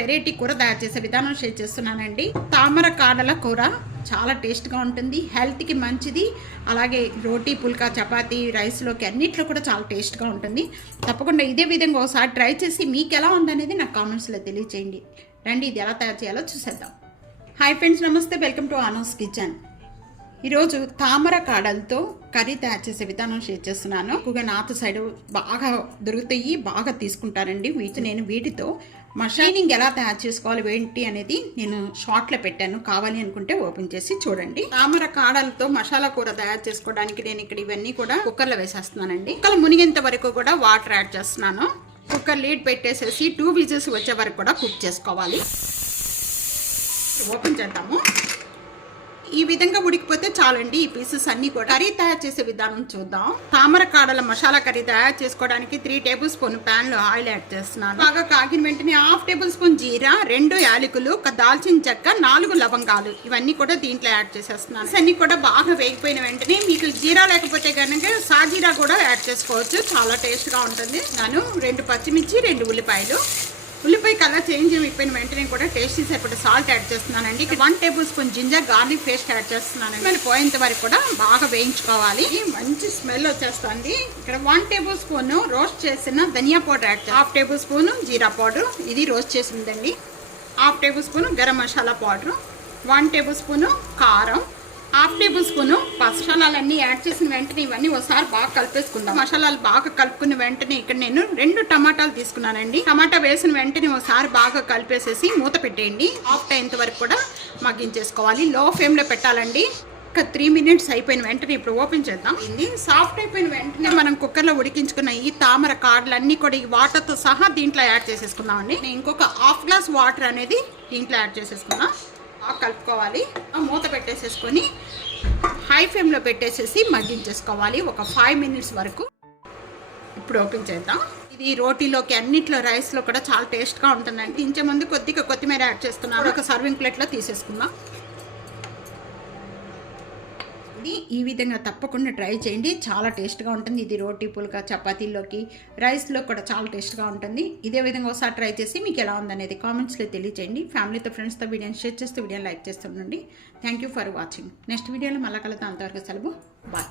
Variety కూర తయారు చేసే విధానం షేర్ చేస్తున్నానండి. తామర కాడల కూర చాలా టేస్ట్గా ఉంటుంది, హెల్త్కి మంచిది. అలాగే రోటీ, పుల్కా, చపాతీ, రైస్లోకి అన్నిట్లో కూడా చాలా టేస్ట్గా ఉంటుంది. తప్పకుండా ఇదే విధంగా ఒకసారి ట్రై చేసి మీకు ఎలా ఉందనేది నాకు కామెంట్స్లో తెలియచేయండి. రండి ఇది ఎలా తయారు చేయాలో చూసేద్దాం. హాయ్ ఫ్రెండ్స్, నమస్తే, వెల్కమ్ టు అనూస్ కిచెన్. ఈరోజు తామర కాడలతో కర్రీ తయారు చేసే విధానం షేర్ చేస్తున్నాను. ఎక్కువగా నార్త్ సైడ్ బాగా దొరుకుతాయి, బాగా తీసుకుంటారండి. నేను వీటితో మషైనింగ్ ఎలా తయారు చేసుకోవాలి ఏంటి అనేది నేను షార్ట్లో పెట్టాను. కావాలి అనుకుంటే ఓపెన్ చేసి చూడండి. తామర కాడలతో మసాలా కూర తయారు చేసుకోవడానికి నేను ఇక్కడ ఇవన్నీ కూడా కుక్కర్లో వేసేస్తున్నానండి. కుక్కర్ మునిగేంత వరకు కూడా వాటర్ యాడ్ చేస్తున్నాను. కుక్కర్ లీడ్ పెట్టేసేసి 2 విజిల్స్ వచ్చే వరకు కూడా కుక్ చేసుకోవాలి. ఓపెన్ చేద్దాము. ఈ విధంగా ఉడికిపోతే చాలండి. ఈ పీసెస్ అన్ని కూడా కర్రీ తయారు చేసే విధానం చూద్దాం. తామర కాడల మసాలా కర్రీ తయారు చేసుకోవడానికి 3 టేబుల్ స్పూన్ ప్యాన్ లో ఆయిల్ యాడ్ చేస్తున్నాను. బాగా కాగిన వెంటనే 1/2 టేబుల్ స్పూన్ జీరా, 2 యాలకులు, 1 దాల్చిన చెక్క, 4 లవంగాలు ఇవన్నీ కూడా దీంట్లో యాడ్ చేసేస్తున్నాను. అన్ని కూడా బాగా వేగిపోయిన వెంటనే మీకు జీరా లేకపోతే కనుక సాజీరా కూడా యాడ్ చేసుకోవచ్చు, చాలా టేస్ట్ గా ఉంటుంది. నేను 2 పచ్చిమిర్చి, 2 ఉల్లిపాయలు. ఉల్లిపాయ కలర్ చేంజ్ అయిపోయిన వెంటనే కూడా టేస్టీ సరిపడా సాల్ట్ యాడ్ చేస్తున్నానండి. 1 tablespoon ginger garlic paste add చేస్తున్నానండి. స్మెల్ పోయేంత వరకు కూడా బాగా వేయించుకోవాలి. మంచి స్మెల్ వచ్చేస్తుంది. ఇక్కడ 1 టేబుల్ స్పూన్ రోస్ట్ చేసిన ధనియా పౌడర్ యాడ్ చేస్తాను. 1/2 టేబుల్ స్పూన్ జీరా పౌడర్, ఇది రోస్ట్ చేసిందండి. 1/2 table spoon garam masala powder, 1 table spoon కారం, 1/2 టేబుల్ స్పూన్ మసాలాలన్నీ యాడ్ చేసిన వెంటనే ఇవన్నీ ఒకసారి బాగా కలిపేసుకుందాం. మసాలాలు బాగా కలుపుకున్న వెంటనే ఇక్కడ నేను 2 టమాటాలు తీసుకున్నానండి. టమాటా వేసిన వెంటనే ఒకసారి బాగా కలిపేసేసి మూత పెట్టేయండి. ఆఫ్ అయ్యేంత వరకు కూడా మగ్గించేసుకోవాలి. లో ఫ్లేమ్లో పెట్టాలండి. ఒక 3 మినిట్స్ అయిపోయిన వెంటనే ఇప్పుడు ఓపెన్ చేద్దాం. ఇది సాఫ్ట్ అయిపోయిన వెంటనే మనం కుక్కర్లో ఉడికించుకున్న ఈ తామర కాడలన్నీ కూడా ఈ వాటర్తో సహా దీంట్లో యాడ్ చేసేసుకుందామండి. నేను ఇంకొక 1/2 గ్లాస్ వాటర్ అనేది దీంట్లో యాడ్ చేసేసుకున్నా. కలుపుకోవాలి. మూత పెట్టేసేసుకొని హై ఫ్లేమ్లో పెట్టేసేసి మగ్గించేసుకోవాలి ఒక 5 మినిట్స్ వరకు. ఇప్పుడు ఓపెన్ చేద్దాం. ఇది రోటీలోకి అన్నిట్లో రైస్లో కూడా చాలా టేస్ట్గా ఉంటుందండి. దించే ముందు కొద్దిగా కొత్తిమీర యాడ్ చేస్తున్నాను. ఒక సర్వింగ్ ప్లేట్లో తీసేసుకుందాం. ఈ విధంగా తప్పకుండా ట్రై చేయండి, చాలా టేస్ట్గా ఉంటుంది. ఇది రోటీ, పుల్కా, చపాతీలోకి, రైస్లో కూడా చాలా టేస్ట్గా ఉంటుంది. ఇదే విధంగా ఒకసారి ట్రై చేసి మీకు ఎలా ఉందనేది కామెంట్స్లో తెలియచేయండి. ఫ్యామిలీతో, ఫ్రెండ్స్తో వీడియోని షేర్ చేస్తూ వీడియోని లైక్ చేస్తుండండి. Thank you for watching. Next వీడియోలో మళ్ళీ కలుద్దాం. అంతవరకు సెలవు. బాయ్.